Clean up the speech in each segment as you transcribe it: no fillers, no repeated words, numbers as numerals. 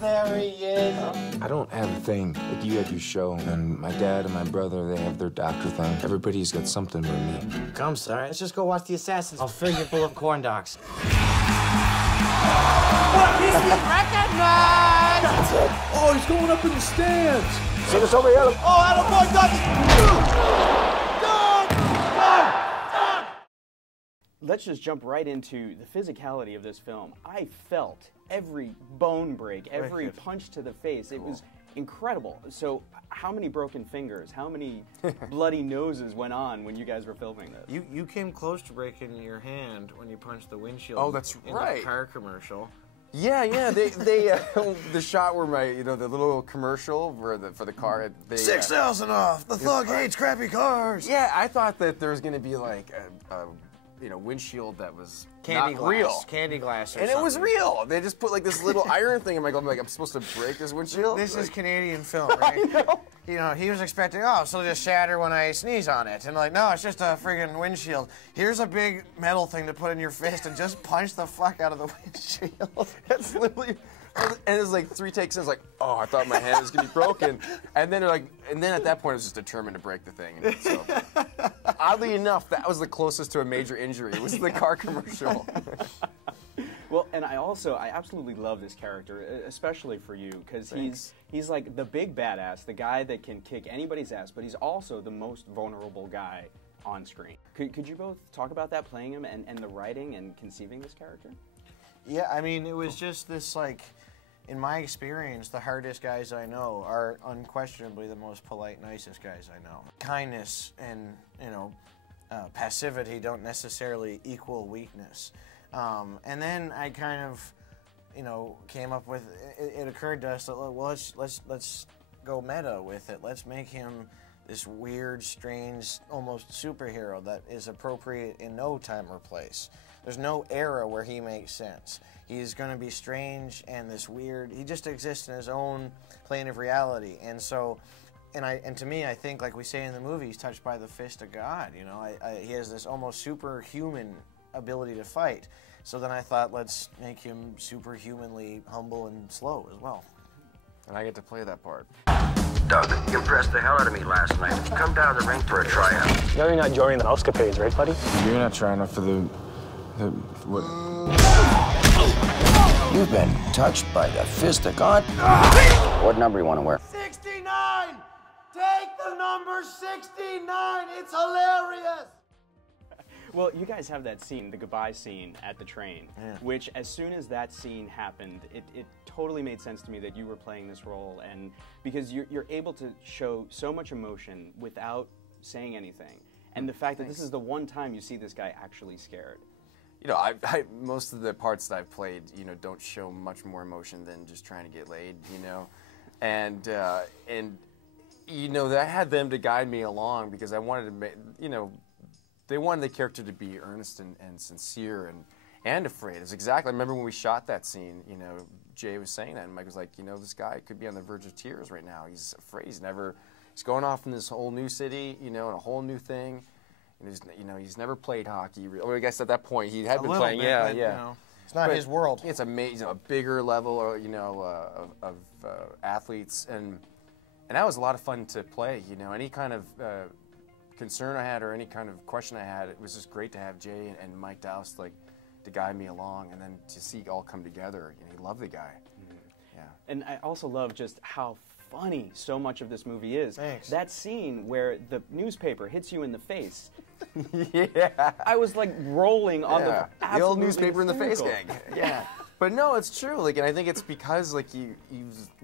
there he is. I don't have a thing. Like, you have your show, and my dad and my brother, they have their doctor thing. Everybody's got something but me. Come, sir. Let's just go watch the assassins. I'll fill you full of corn dogs. Recognized! That's it. Oh, he's going up in the stands. Send us over here. Oh, attaboy, Dutch! Let's just jump right into the physicality of this film. I felt every bone break, every punch to the face. It was incredible. So how many broken fingers, how many bloody noses went on when you guys were filming this? You came close to breaking your hand when you punched the windshield. Oh, that's right. In the car commercial. Yeah, they the shot where the little commercial for the car. They, 6,000 off. The thug hates crappy cars. Yeah, I thought that there was going to be like a windshield that was Candy not glass. real. Candy glass or and something. it was real. They just put like this little iron thing in my glove. I'm supposed to break this windshield? This is Canadian film, right? He was expecting, oh, so it'll just shatter when I sneeze on it. And like, no, it's just a friggin' windshield. Here's a big metal thing to put in your fist and just punch the fuck out of the windshield. That's literally... And it was like 3 takes in, I was like, oh, I thought my hand was going to be broken. And then at that point, I was just determined to break the thing. And so, oddly enough, that was the closest to a major injury. It was the car commercial. Well, and I absolutely love this character, especially for you, because he's like the big badass, the guy that can kick anybody's ass, but he's also the most vulnerable guy on screen. Could you both talk about that, playing him, and the writing and conceiving this character? Yeah, I mean, it was just this, like, in my experience, the hardest guys I know are unquestionably the most polite, nicest guys I know. Kindness and, passivity don't necessarily equal weakness. And then I kind of, came up with, it occurred to us that, well, let's go meta with it. Let's make him this weird, strange, almost superhero that is appropriate in no time or place. There's no era where he makes sense. He's going to be strange and this weird. He just exists in his own plane of reality. And so, and to me, I think, like we say in the movie, he's touched by the fist of God. He has this almost superhuman ability to fight. So then I thought, let's make him superhumanly humble and slow as well. And I get to play that part. Doug, you impressed the hell out of me last night. Come down to the rink for a tryout. No, you're not joining the escapades, right, buddy? You're not trying out for what? You've been touched by the fist of God. What number you want to wear? 69! Take the number 69! It's hilarious! Well, you guys have that scene, the goodbye scene at the train, which as soon as that scene happened, it totally made sense to me that you were playing this role, and because you're able to show so much emotion without saying anything, and the fact that this is the one time you see this guy actually scared. Most of the parts that I've played, don't show much more emotion than just trying to get laid, and I had them to guide me along because I wanted to make, they wanted the character to be earnest and sincere and afraid. It's exactly, I remember when we shot that scene, Jay was saying that, and Mike was like, this guy could be on the verge of tears right now. He's afraid. He's going off in this whole new city, and a whole new thing. And he's never played hockey. Well, I guess at that point he had been playing. Bit, but, it's not his world. It's amazing, a bigger level, of athletes, and that was a lot of fun to play. Any kind of concern I had or any kind of question I had, it was just great to have Jay and Mike Dowse to guide me along, and then to see it all come together. You love the guy. Yeah. And I also love just how funny so much of this movie is. Thanks. That scene where the newspaper hits you in the face. Yeah. I was like rolling on the old newspaper in the face gag. Yeah. But no, it's true. And I think it's because you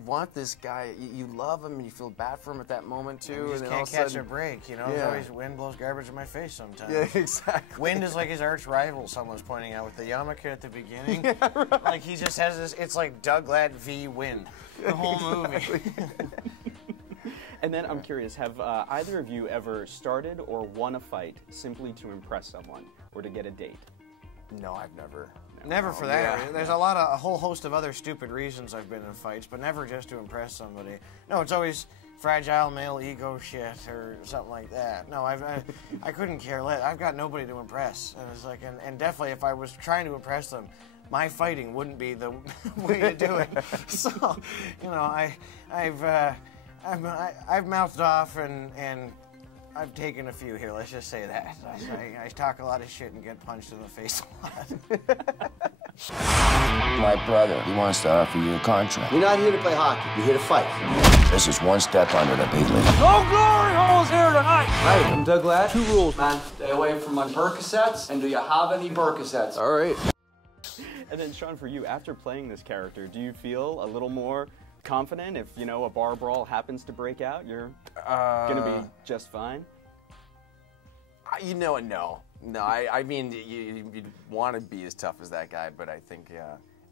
want this guy, you love him, and you feel bad for him at that moment too. You just and can't catch a break. There's always wind blows garbage in my face sometimes. Yeah, exactly. Wind is like his arch rival. Someone's pointing out with the yarmulke at the beginning. Yeah, right. Like he just has this. It's like Doug Ladd v. Wind. The whole movie. And then I'm curious, have either of you ever started or won a fight simply to impress someone or to get a date? No, I've never. Never for that reason. There's a whole host of other stupid reasons I've been in fights, but never just to impress somebody. No, it's always fragile male ego shit or something like that. No, I couldn't care less. I've got nobody to impress, and it's like, and definitely if I was trying to impress them, my fighting wouldn't be the way to do it. So, you know, I've mouthed off and I've taken a few here. Let's just say that. I talk a lot of shit and get punched in the face a lot. My brother, he wants to offer you a contract. You're not here to play hockey. You're here to fight. This is one step under the big league. No glory holes here tonight! Hi, I'm Doug Ladd. 2 rules, man. Stay away from my Percocets, and do you have any Percocets? All right. And then, Sean, for you, after playing this character, do you feel a little more confident if, you know, a bar brawl happens to break out? You're going to be just fine? You know, no. No, I mean, you'd want to be as tough as that guy, but I think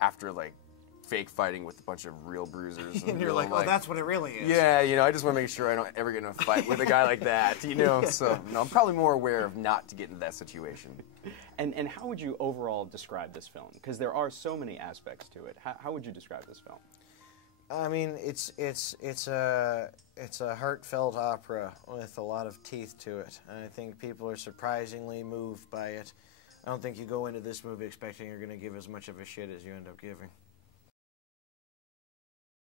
after, like, fake fighting with a bunch of real bruisers. And you're like, oh, that's what it really is. Yeah, you know, I just want to make sure I don't ever get in a fight with a guy like that, you know? So, no, I'm probably more aware of not to get into that situation. And how would you overall describe this film? Because there are so many aspects to it. How would you describe this film? I mean, it's a heartfelt opera with a lot of teeth to it, and I think people are surprisingly moved by it. I don't think you go into this movie expecting you're going to give as much of a shit as you end up giving.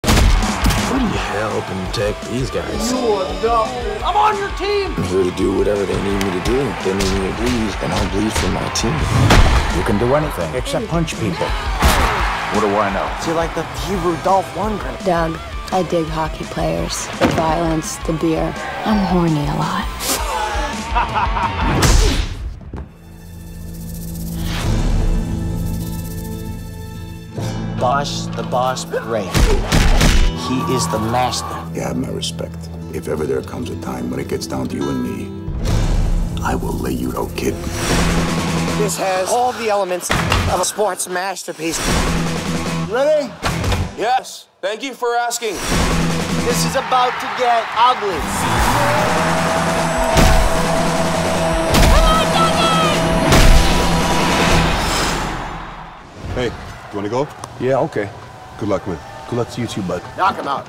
Who do you help and protect these guys? You're dumb. I'm on your team! I'm here to do whatever they need me to do. They need me to bleed, and I'll bleed for my team. You can do anything except punch people. What do I know? So you're like the Hebrew Dolph Lundgren. Doug, I dig hockey players. The violence, the beer. I'm horny a lot. The boss Ray. He is the master. You have my respect. If ever there comes a time when it gets down to you and me, I will lay you out, kid. This has all the elements of a sports masterpiece. Ready? Yes, thank you for asking. This is about to get ugly. Hey, you want to go? Yeah, okay. Good luck, man. Good luck to you too, bud. Knock him out.